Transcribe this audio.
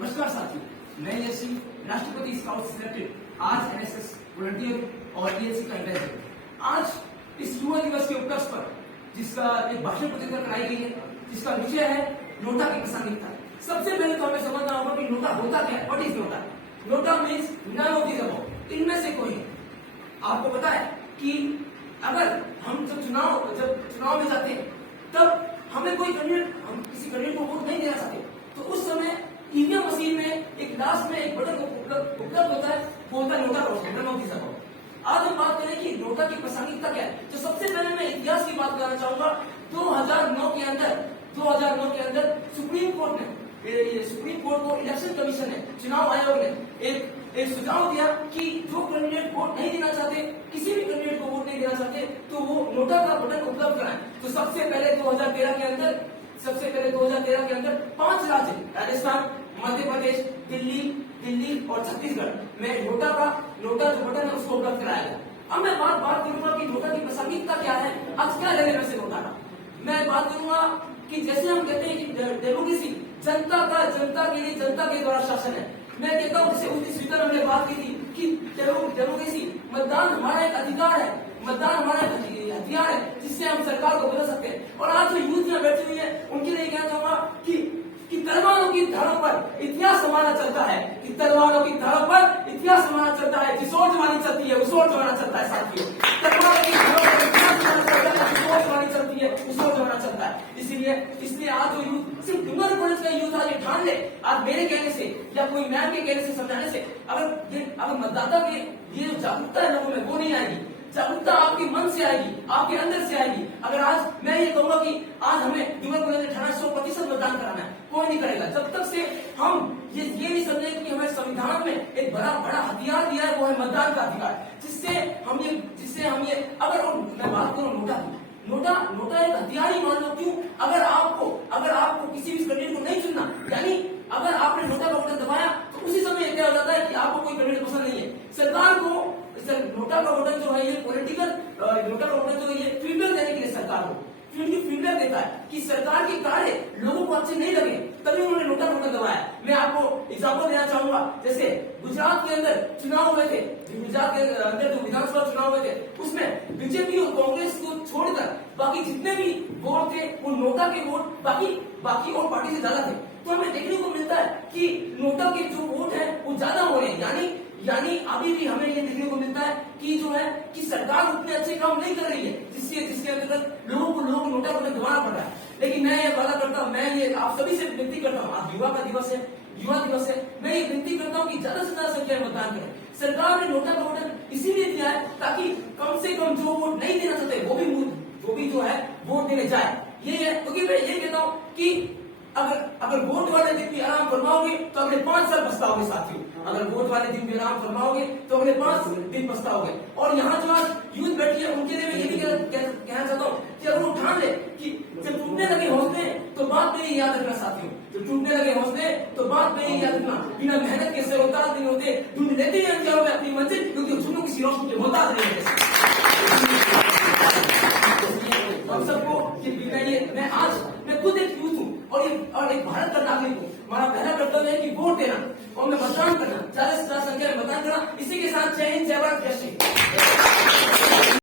नमस्कार साथियों, मैं यश सिंह, राष्ट्रपति स्काउट सिलेक्टेड, आज एनएसएस वॉलंटियर और टीएलसी का इंटेंसिव। आज इस युवा दिवस के उपलक्ष्य पर जिसका एक भाषण प्रतियोगिता कराई गई है, जिसका विषय है नोटा की प्रासंगिकता। सबसे पहले तो हमें समझना होगा कि नोटा होता क्या है। What is NOTA? NOTA means none of this above, इनमें से कोई। आपको पता है कि अगर हम जब चुनाव में जाते हैं तब हमें कोई कैंडिडेट, हम किसी कैंडिडेट को वोट नहीं देना चाहते, तो उस समय ईवीएम मशीन में एक लास्ट में एक बटन उपलब्ध होता है, वो होता है नोटा का button, none of this above. आज हम बात करें कि नोटा की प्रासंगिकता क्या है। तो सबसे पहले मैं इतिहास की बात करना चाहूंगा। 2009 के अंदर सुप्रीम कोर्ट को इलेक्शन कमीशन ने, चुनाव आयोग ने एक सुझाव दिया कि जो कैंडिडेट वोट नहीं देना चाहते, किसी भी कैंडिडेट को वोट नहीं देना चाहते, तो वो नोटा का बटन उपलब्ध कराएं। तो सबसे पहले 2013 के अंदर 5 राज्य, राजस्थान, मध्य प्रदेश, दिल्ली और छत्तीसगढ़ में नोटा जो बटन है उसको उपलब्ध कराया गया। अब मैं बात करूंगा कि नोटा की प्रासंगिकता क्या है, आज क्या लेने में से नोटा का। मैं बात करूंगा कि जैसे हम कहते हैं कि डेमोक्रेसी जनता के लिए, जनता के द्वारा शासन है। मैं कहता हूँ, जैसे उस स्पीकर हमने बात की थी कि डेमोक्रेसी, मतदान हमारा एक अधिकार है, मतदान हमारा हथियार है जिससे हम सरकार को बदल सकते हैं। और आज जो यूथ में बैठी हुई है उनके लिए कहना चाहूंगा कि तलवारों की धारों पर इतिहास हमारा चलता है, कि तलवारों की धारों पर इतिहास हमारा चलता है। जिस ओर जवानी चलती है उस ओर जमाना चलता है साथियों। तलवारों की धारों पर इतिहास हमारा चलता है, जिस ओर जवानी चलती है उस ओर जमाना चलता है। इसलिए आज जो यूथ, सिर्फ डूंगर कॉलेज का यूथ आज ये ठान ले, आज मेरे कहने से या कोई मैम के कहने से, समझाने से, अगर मतदाता के ये जो जागरूकता है लोगों में वो नहीं आएगी, जागरूकता आपके मन से आएगी, आपके अंदर से आएगी। अगर आज मैं ये कहूंगा कि आज हमें डूंगर कॉलेज में 100% मतदान कराना है, कोई नहीं करेगा जब तक से हम ये नहीं समझे कि हमें संविधान में एक बड़ा हथियार दिया है, वो है मतदान का अधिकार, जिससे हम ये अगर मैं बात करूं नोटा एक हथियार ही मान लो। क्यों? अगर आपको किसी भी कैंडिडेट को नहीं चुनना, यानी अगर आपने नोटा का बटन दबाया तो उसी समय क्या हो जाता है कि आपको कोई कैंडिडेट पसंद नहीं है। सरकार को नोटा का बटन जो है ये पॉलिटिकल, नोटा का बटन जो है ये फीडबैक देने के लिए सरकार को फीडबैक देता है कि सरकार के कार्य लोगों को अच्छे नहीं लगे, तभी उन्होंने नोटा का बटन दबाया। मैं आपको एग्जाम्पल देना चाहूंगा। जैसे गुजरात के अंदर चुनाव हुए थे, गुजरात के अंदर जो विधानसभा चुनाव हुए थे उसमें बीजेपी और कांग्रेस को छोड़कर बाकी जितने भी वोट थे वो नोटा के वोट बाकी और पार्टी से ज्यादा थे। तो हमें देखने को मिलता है कि नोटा के जो वोट है वो ज्यादा हो रहे हैं। यानी अभी भी हमें ये देखने को मिलता है कि जो है कि सरकार उतने अच्छे काम नहीं कर रही है, जिसके अंतर्गत लोगों को नोटा बटन दबाना पड़ रहा है। लेकिन मैं ये वादा करता हूँ, मैं ये आप सभी से विनती करता हूँ, आज युवा दिवस है, मैं ये विनती करता हूँ कि ज्यादा से ज्यादा संख्या में मतदान करें। सरकार ने नोटा का बटन इसीलिए दिया है ताकि कम से कम जो वोट नहीं देना चाहते वो भी जो है वोट देने जाए। ये है, क्योंकि मैं ये कहता हूँ कि अगर वोट वाले दिन भी आराम फरमाओगे तो अगले 5 साल पछताओगे साथियों। अगर वोट वाले दिन भी आराम फरमाओगे तो अगले 5 दिन पछताओगे। और यहाँ जो आज यूथ बैठी है उनके लिए मैं ये भी कहना चाहता हूँ कि अगर वो ठान ले कि जब टूटने लगे हौसले तो बात मेरी याद रखना साथियों, जब टूटने लगे हौसले तो बात मेरी याद रखना। बिना मेहनत के सरोकार नहीं होते, ढूंढ लेते हैं अंधेरों में अपनी मंजिल, क्योंकि झुंडों की रोशनी के मोहताज नहीं होते।